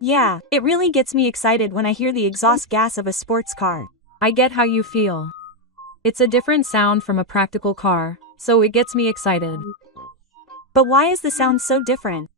Yeah, it really gets me excited when I hear the exhaust gas of a sports car. I get how you feel. It's a different sound from a practical car, so it gets me excited. But why is the sound so different?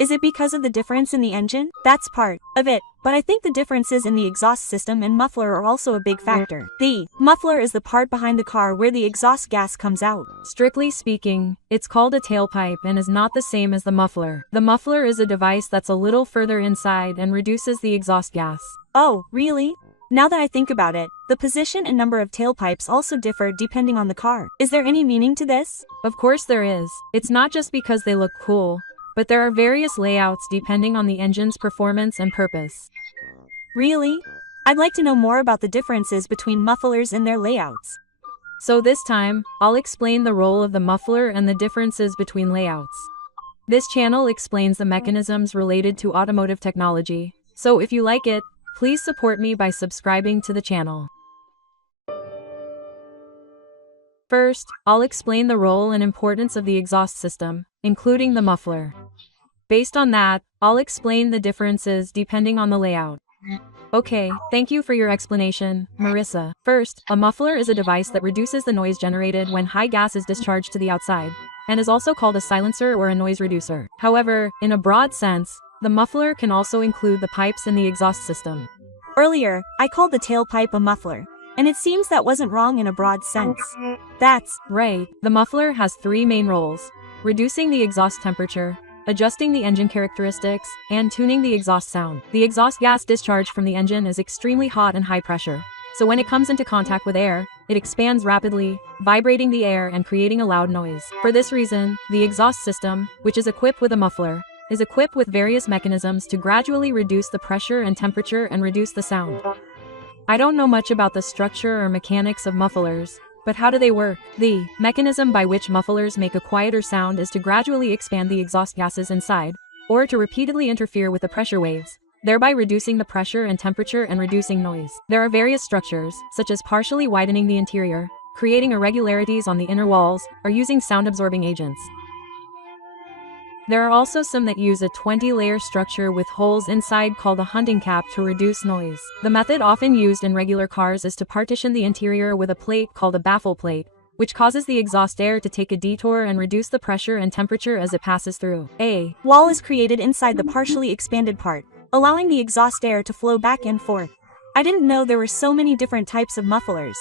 Is it because of the difference in the engine? That's part of it, but I think the differences in the exhaust system and muffler are also a big factor. The muffler is the part behind the car where the exhaust gas comes out. Strictly speaking, it's called a tailpipe and is not the same as the muffler. The muffler is a device that's a little further inside and reduces the exhaust gas. Oh, really? Now that I think about it, the position and number of tailpipes also differ depending on the car. Is there any meaning to this? Of course there is. It's not just because they look cool, but there are various layouts depending on the engine's performance and purpose. Really? I'd like to know more about the differences between mufflers and their layouts. So this time, I'll explain the role of the muffler and the differences between layouts. This channel explains the mechanisms related to automotive technology, so if you like it, please support me by subscribing to the channel. First, I'll explain the role and importance of the exhaust system, including the muffler. Based on that, I'll explain the differences depending on the layout. Okay, thank you for your explanation, Marissa. First, a muffler is a device that reduces the noise generated when high gas is discharged to the outside, and is also called a silencer or a noise reducer. However, in a broad sense, the muffler can also include the pipes in the exhaust system. Earlier, I called the tailpipe a muffler, and it seems that wasn't wrong in a broad sense. That's right. The muffler has three main roles: reducing the exhaust temperature, adjusting the engine characteristics, and tuning the exhaust sound. The exhaust gas discharged from the engine is extremely hot and high pressure, so when it comes into contact with air, it expands rapidly, vibrating the air and creating a loud noise. For this reason, the exhaust system, which is equipped with a muffler, is equipped with various mechanisms to gradually reduce the pressure and temperature and reduce the sound. I don't know much about the structure or mechanics of mufflers, but how do they work? The mechanism by which mufflers make a quieter sound is to gradually expand the exhaust gases inside, or to repeatedly interfere with the pressure waves, thereby reducing the pressure and temperature and reducing noise. There are various structures, such as partially widening the interior, creating irregularities on the inner walls, or using sound-absorbing agents. There are also some that use a 20-layer structure with holes inside called a hunting cap to reduce noise. The method often used in regular cars is to partition the interior with a plate called a baffle plate, which causes the exhaust air to take a detour and reduce the pressure and temperature as it passes through. A wall is created inside the partially expanded part, allowing the exhaust air to flow back and forth. I didn't know there were so many different types of mufflers.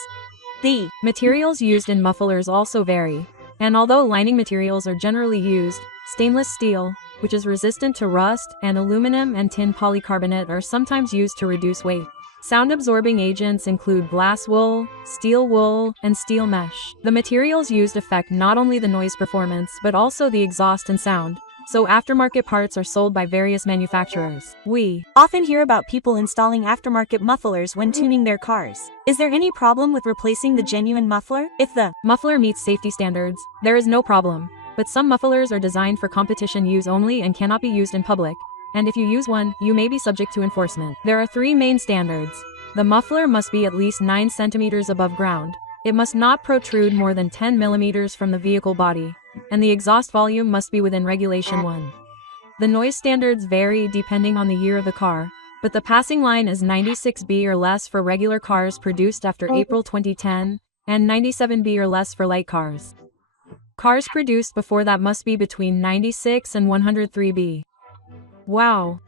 The materials used in mufflers also vary, and although lining materials are generally used, stainless steel, which is resistant to rust, and aluminum and tin polycarbonate are sometimes used to reduce weight. Sound-absorbing agents include glass wool, and steel mesh. The materials used affect not only the noise performance but also the exhaust and sound, so aftermarket parts are sold by various manufacturers. We often hear about people installing aftermarket mufflers when tuning their cars. Is there any problem with replacing the genuine muffler? If the muffler meets safety standards, there is no problem. But some mufflers are designed for competition use only and cannot be used in public, and if you use one, you may be subject to enforcement. There are three main standards. The muffler must be at least 9 centimeters above ground, it must not protrude more than 10 millimeters from the vehicle body, and the exhaust volume must be within Regulation 1. The noise standards vary depending on the year of the car, but the passing line is 96 or less for regular cars produced after April 2010, and 97 or less for light cars. Cars produced before that must be between 96 and 103 Wow!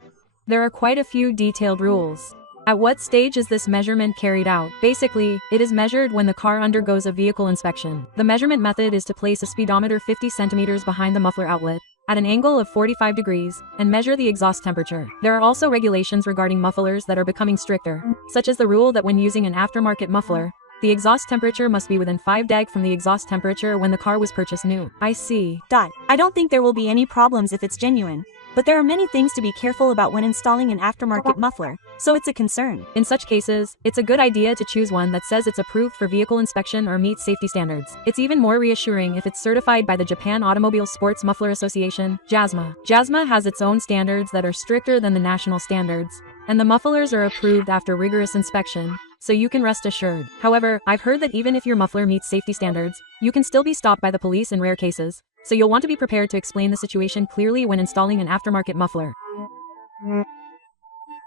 There are quite a few detailed rules. At what stage is this measurement carried out? Basically, it is measured when the car undergoes a vehicle inspection. The measurement method is to place a speedometer 50 centimeters behind the muffler outlet, at an angle of 45 degrees, and measure the exhaust temperature. There are also regulations regarding mufflers that are becoming stricter, such as the rule that when using an aftermarket muffler, the exhaust temperature must be within 5 deg from the exhaust temperature when the car was purchased new. I see. I don't think there will be any problems if it's genuine, but there are many things to be careful about when installing an aftermarket muffler, so it's a concern. In such cases, it's a good idea to choose one that says it's approved for vehicle inspection or meets safety standards. It's even more reassuring if it's certified by the Japan Automobile Sports Muffler Association, JASMA. JASMA has its own standards that are stricter than the national standards, and the mufflers are approved after rigorous inspection, so you can rest assured. However, I've heard that even if your muffler meets safety standards, you can still be stopped by the police in rare cases, so you'll want to be prepared to explain the situation clearly when installing an aftermarket muffler.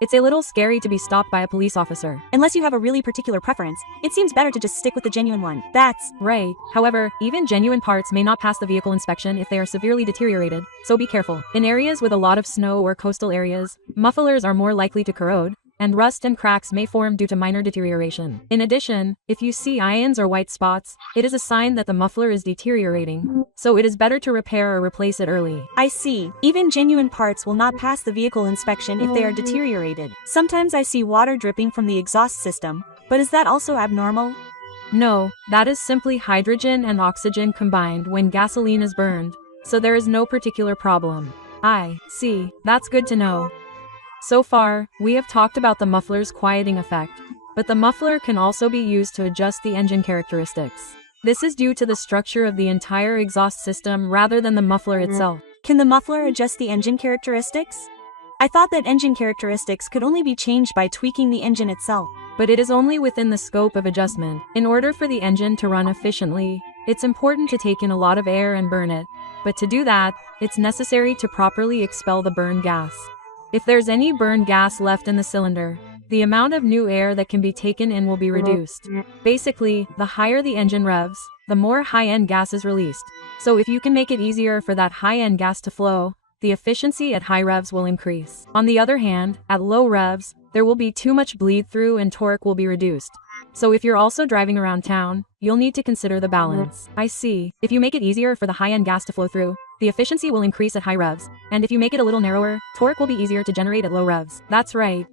It's a little scary to be stopped by a police officer. Unless you have a really particular preference, it seems better to just stick with the genuine one. That's right. However, even genuine parts may not pass the vehicle inspection if they are severely deteriorated, so be careful. In areas with a lot of snow or coastal areas, mufflers are more likely to corrode, and rust and cracks may form due to minor deterioration. In addition, if you see ions or white spots, it is a sign that the muffler is deteriorating, so it is better to repair or replace it early. I see. Even genuine parts will not pass the vehicle inspection if they are deteriorated. Sometimes I see water dripping from the exhaust system, but is that also abnormal? No, that is simply hydrogen and oxygen combined when gasoline is burned, so there is no particular problem. I see. That's good to know. So far, we have talked about the muffler's quieting effect, but the muffler can also be used to adjust the engine characteristics. This is due to the structure of the entire exhaust system rather than the muffler itself. Can the muffler adjust the engine characteristics? I thought that engine characteristics could only be changed by tweaking the engine itself. But it is only within the scope of adjustment. In order for the engine to run efficiently, it's important to take in a lot of air and burn it. But to do that, it's necessary to properly expel the burned gas. If there's any burned gas left in the cylinder, the amount of new air that can be taken in will be reduced. Basically, the higher the engine revs, the more high-end gas is released. So if you can make it easier for that high-end gas to flow, the efficiency at high revs will increase. On the other hand, at low revs, there will be too much bleed through and torque will be reduced. So if you're also driving around town, you'll need to consider the balance. I see. If you make it easier for the high-end gas to flow through, the efficiency will increase at high revs, and if you make it a little narrower, torque will be easier to generate at low revs. That's right.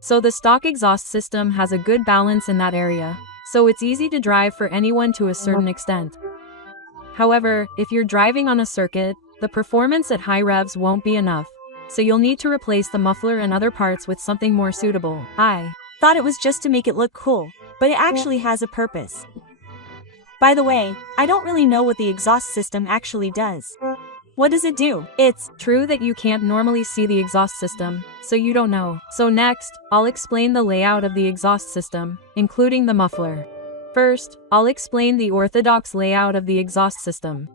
So the stock exhaust system has a good balance in that area, so it's easy to drive for anyone to a certain extent. However, if you're driving on a circuit, the performance at high revs won't be enough, so you'll need to replace the muffler and other parts with something more suitable. I thought it was just to make it look cool, but it actually has a purpose. By the way, I don't really know what the exhaust system actually does. What does it do? It's true that you can't normally see the exhaust system, so you don't know. So next, I'll explain the layout of the exhaust system, including the muffler. First, I'll explain the orthodox layout of the exhaust system.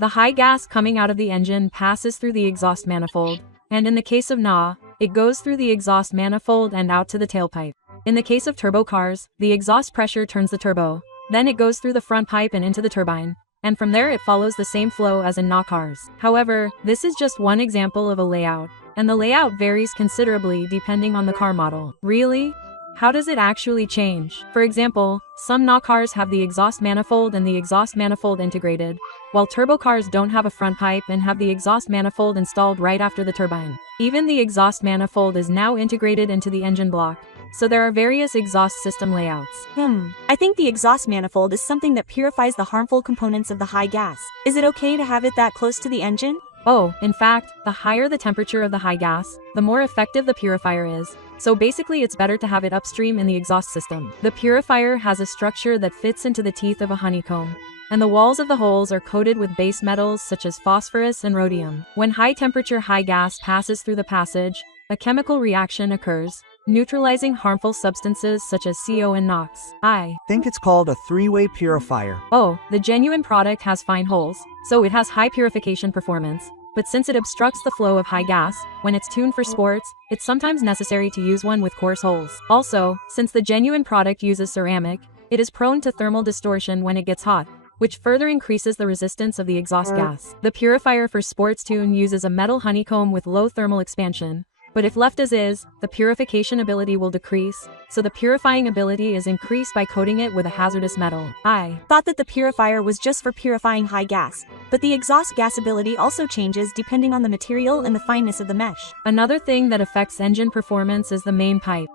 The high gas coming out of the engine passes through the exhaust manifold, and in the case of NA, it goes through the exhaust manifold and out to the tailpipe. In the case of turbo cars, the exhaust pressure turns the turbo, then it goes through the front pipe and into the turbine, and from there it follows the same flow as in NA cars. However, this is just one example of a layout, and the layout varies considerably depending on the car model. Really? How does it actually change? For example, some NA cars have the exhaust manifold and the exhaust manifold integrated, while turbo cars don't have a front pipe and have the exhaust manifold installed right after the turbine. Even the exhaust manifold is now integrated into the engine block, so there are various exhaust system layouts. I think the exhaust manifold is something that purifies the harmful components of the high gas. Is it okay to have it that close to the engine? Oh, in fact, the higher the temperature of the high gas, the more effective the purifier is. So basically it's better to have it upstream in the exhaust system. The purifier has a structure that fits into the teeth of a honeycomb, and the walls of the holes are coated with base metals such as phosphorus and rhodium. When high-temperature high gas passes through the passage, a chemical reaction occurs, neutralizing harmful substances such as CO and NOx. I think it's called a three-way purifier. Oh, the genuine product has fine holes, so it has high purification performance. But since it obstructs the flow of high gas, when it's tuned for sports, it's sometimes necessary to use one with coarse holes. Also, since the genuine product uses ceramic, it is prone to thermal distortion when it gets hot, which further increases the resistance of the exhaust gas. The purifier for sports tune uses a metal honeycomb with low thermal expansion, but if left as is, the purification ability will decrease, so the purifying ability is increased by coating it with a hazardous metal. I thought that the purifier was just for purifying high gas, but the exhaust gas ability also changes depending on the material and the fineness of the mesh. Another thing that affects engine performance is the main pipe.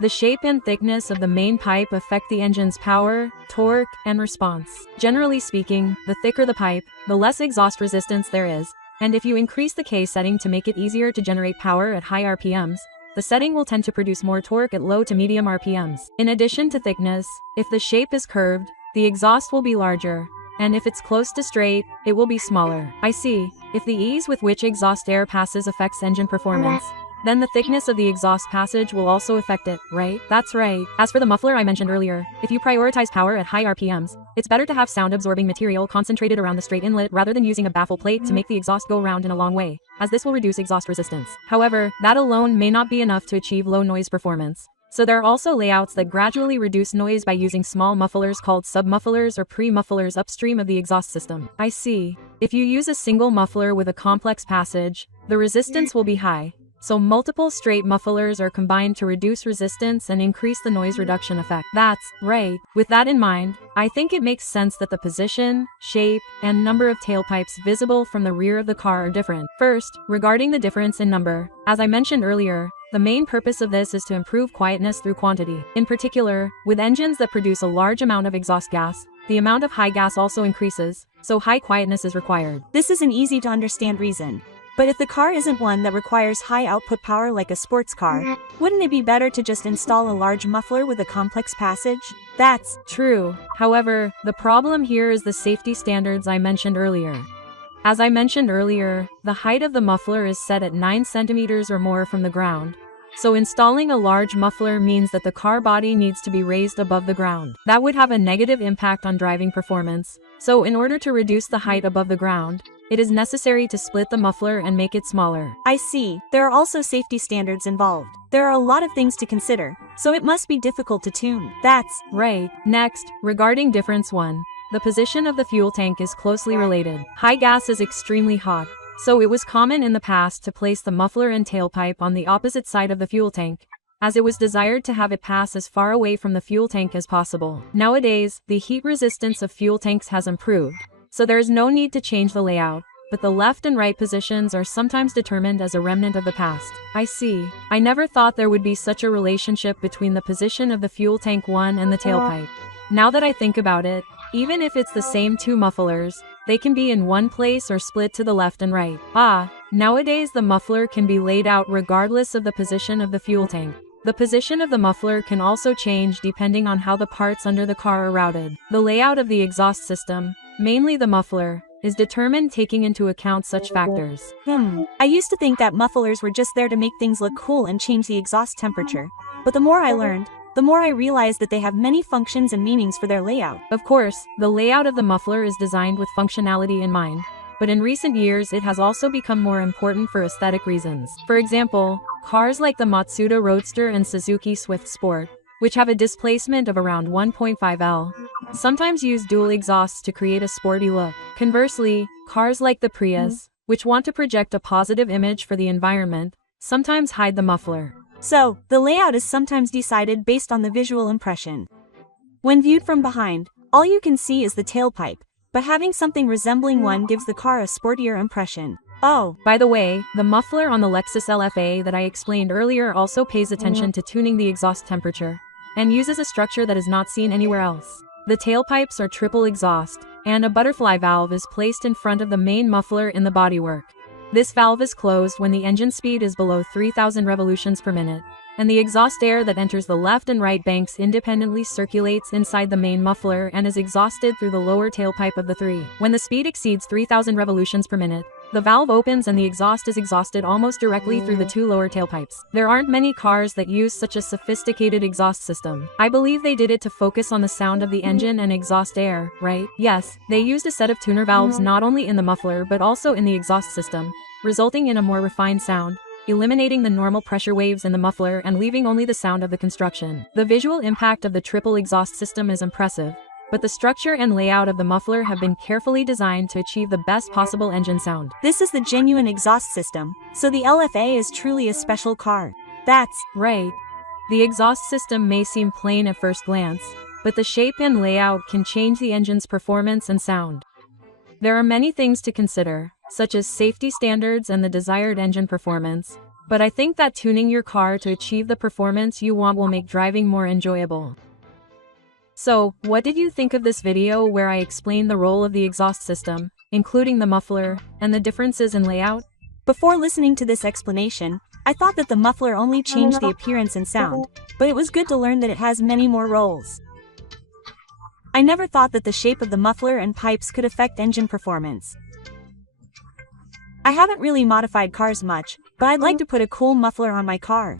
The shape and thickness of the main pipe affect the engine's power, torque, and response. Generally speaking, the thicker the pipe, the less exhaust resistance there is, and if you increase the K setting to make it easier to generate power at high RPMs, the setting will tend to produce more torque at low to medium RPMs. In addition to thickness, if the shape is curved, the exhaust will be larger, and if it's close to straight, it will be smaller. I see. If the ease with which exhaust air passes affects engine performance, then the thickness of the exhaust passage will also affect it, right? That's right. As for the muffler I mentioned earlier, if you prioritize power at high RPMs, it's better to have sound-absorbing material concentrated around the straight inlet rather than using a baffle plate to make the exhaust go round in a long way, as this will reduce exhaust resistance. However, that alone may not be enough to achieve low noise performance. So there are also layouts that gradually reduce noise by using small mufflers called sub-mufflers or pre-mufflers upstream of the exhaust system. I see. If you use a single muffler with a complex passage, the resistance will be high. So multiple straight mufflers are combined to reduce resistance and increase the noise reduction effect. That's right. With that in mind, I think it makes sense that the position, shape, and number of tailpipes visible from the rear of the car are different. First, regarding the difference in number, as I mentioned earlier, the main purpose of this is to improve quietness through quantity. In particular, with engines that produce a large amount of exhaust gas, the amount of high gas also increases, so high quietness is required. This is an easy to understand reason. But if the car isn't one that requires high output power like a sports car, wouldn't it be better to just install a large muffler with a complex passage? That's true. However, the problem here is the safety standards I mentioned earlier. As I mentioned earlier, the height of the muffler is set at 9 centimeters or more from the ground. So installing a large muffler means that the car body needs to be raised above the ground. That would have a negative impact on driving performance. So in order to reduce the height above the ground, it is necessary to split the muffler and make it smaller. I see. There are also safety standards involved. There are a lot of things to consider, so it must be difficult to tune. That's right. Next, regarding difference 1. The position of the fuel tank is closely related. High gas is extremely hot, so it was common in the past to place the muffler and tailpipe on the opposite side of the fuel tank, as it was desired to have it pass as far away from the fuel tank as possible. Nowadays, the heat resistance of fuel tanks has improved, so there is no need to change the layout, but the left and right positions are sometimes determined as a remnant of the past. I see. I never thought there would be such a relationship between the position of the fuel tank 1 and the tailpipe. Now that I think about it, even if it's the same two mufflers, they can be in one place or split to the left and right. Nowadays the muffler can be laid out regardless of the position of the fuel tank. The position of the muffler can also change depending on how the parts under the car are routed. The layout of the exhaust system, mainly the muffler, is determined taking into account such factors. I used to think that mufflers were just there to make things look cool and change the exhaust temperature. But the more I learned, the more I realized that they have many functions and meanings for their layout. Of course, the layout of the muffler is designed with functionality in mind, but in recent years it has also become more important for aesthetic reasons. For example, cars like the Matsuda Roadster and Suzuki Swift Sport, which have a displacement of around 1.5 L, sometimes use dual exhausts to create a sporty look. Conversely, cars like the Prius, which want to project a positive image for the environment, sometimes hide the muffler. So, the layout is sometimes decided based on the visual impression. When viewed from behind, all you can see is the tailpipe, but having something resembling one gives the car a sportier impression. Oh, by the way, the muffler on the Lexus LFA that I explained earlier also pays attention to tuning the exhaust temperature, and uses a structure that is not seen anywhere else. The tailpipes are triple exhaust, and a butterfly valve is placed in front of the main muffler in the bodywork. This valve is closed when the engine speed is below 3,000 revolutions per minute, and the exhaust air that enters the left and right banks independently circulates inside the main muffler and is exhausted through the lower tailpipe of the three. When the speed exceeds 3,000 revolutions per minute, the valve opens and the exhaust is exhausted almost directly through the two lower tailpipes. There aren't many cars that use such a sophisticated exhaust system. I believe they did it to focus on the sound of the engine and exhaust air, right? Yes, they used a set of tuner valves not only in the muffler but also in the exhaust system, resulting in a more refined sound, eliminating the normal pressure waves in the muffler and leaving only the sound of the construction. The visual impact of the triple exhaust system is impressive, but the structure and layout of the muffler have been carefully designed to achieve the best possible engine sound. This is the genuine exhaust system, so the LFA is truly a special car. That's right. The exhaust system may seem plain at first glance, but the shape and layout can change the engine's performance and sound. There are many things to consider, such as safety standards and the desired engine performance, but I think that tuning your car to achieve the performance you want will make driving more enjoyable. So, what did you think of this video where I explained the role of the exhaust system, including the muffler, and the differences in layout? Before listening to this explanation, I thought that the muffler only changed the appearance and sound, but it was good to learn that it has many more roles. I never thought that the shape of the muffler and pipes could affect engine performance. I haven't really modified cars much, but I'd like to put a cool muffler on my car.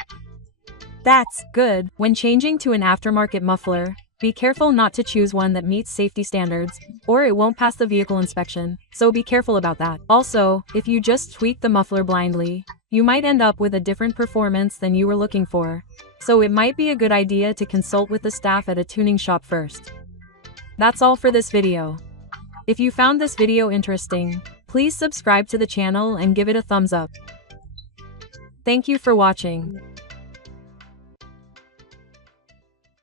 That's Good. When changing to an aftermarket muffler, be careful not to choose one that meets safety standards, or it won't pass the vehicle inspection, so be careful about that. Also, if you just tweak the muffler blindly, you might end up with a different performance than you were looking for, so it might be a good idea to consult with the staff at a tuning shop first. That's all for this video. If you found this video interesting, please subscribe to the channel and give it a thumbs up. Thank you for watching.